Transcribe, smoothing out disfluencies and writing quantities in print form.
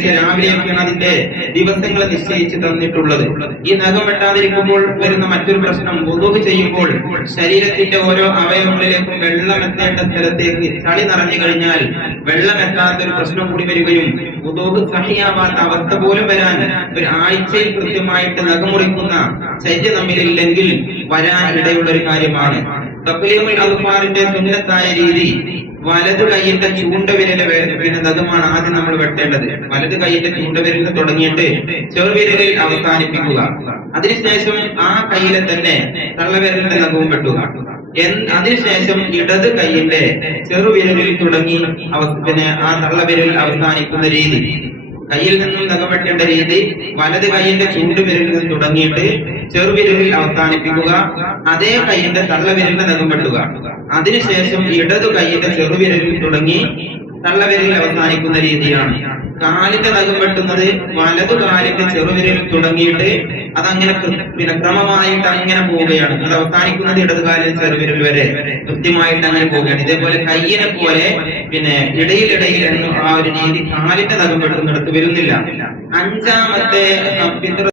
രാവിലെയൊക്കെയാണ് അതിന്റെ ദിവസങ്ങൾ നിശ്ചയിച്ച് തന്നിട്ടുള്ളത്. ഈ നഖം വെട്ടാതിരിക്കുമ്പോൾ വരുന്ന മറ്റൊരു പ്രശ്നം, വുളൂഹ് ചെയ്യുമ്പോൾ ശരീരത്തിന്റെ ഓരോ അവയവങ്ങളിലേക്കും വെള്ളം എത്തേണ്ട സ്ഥലത്തേക്ക് ചളി നിറഞ്ഞു കഴിഞ്ഞാൽ വെള്ളം എത്താത്തൊരു പ്രശ്നം കൂടി വരികയും വുളൂഹ് സഹിയാവാത്ത അവസ്ഥ പോലും വരാൻ ഒരു ആഴ്ചയിൽ കൃത്യമായിട്ട് നഖമുറിക്കുന്ന ചര്യ നമ്മിലില്ലെങ്കിൽ വരാൻ ഇടയുള്ള ഒരു കാര്യമാണ്. തഖ്ലീമുൽ അദ്ഫാറിന്റെ സുന്നത്തായ രീതി വലത് കൈയിന്റെ ചൂണ്ടവിരല് നഖമാണ് ആദ്യം നമ്മൾ വെട്ടേണ്ടത്. വലത് കൈയിന്റെ ചൂണ്ടവിരലിൽ തുടങ്ങിയിട്ട് ചെറുവിരലിൽ അവസാനിപ്പിക്കുക. അതിനുശേഷം ആ കൈയിലെ തന്നെ തള്ളവിരലിന്റെ നഖവും വെട്ടുക. അതിനുശേഷം ഇടത് കൈയിന്റെ ചെറുവിരലിൽ തുടങ്ങി ആ തള്ളവിരലിൽ അവസാനിക്കുന്ന രീതി, കയ്യിൽ നിന്നും നഖം വെട്ടേണ്ട രീതി വലത് കൈയിന്റെ ചൂണ്ടുവിരലിൽ നിന്ന് തുടങ്ങിയിട്ട് ചെറുവിരലിൽ അവസാനിപ്പിക്കുക. അതേ കൈയിന്റെ തള്ളവിരലിന്റെ നഖം വെട്ടുക. അതിനുശേഷം ഇടതു കൈയിന്റെ ചെറുവിരലിൽ തുടങ്ങി തള്ളവിരലിൽ അവസാനിക്കുന്ന രീതിയാണ്. കാലിന്റെ നഖം വെട്ടുന്നത് വലതു കാലിന്റെ ചെറുവിരലിൽ തുടങ്ങിയിട്ട് അതങ്ങനെ ക്രമമായിട്ട് അങ്ങനെ പോവുകയാണ്. അത് അവസാനിക്കുന്നത് ഇടതു കാലിന്റെ ചെറുവിരൽ വരെ കൃത്യമായിട്ട് അങ്ങനെ പോവുകയാണ്. ഇതേപോലെ കയ്യിനെ പോലെ ഇടയിലിടയിൽ ആ ഒരു രീതി കാലിന്റെ നഖം വെട്ടുന്നിടത്ത് വരുന്നില്ല. അഞ്ചാമത്തെ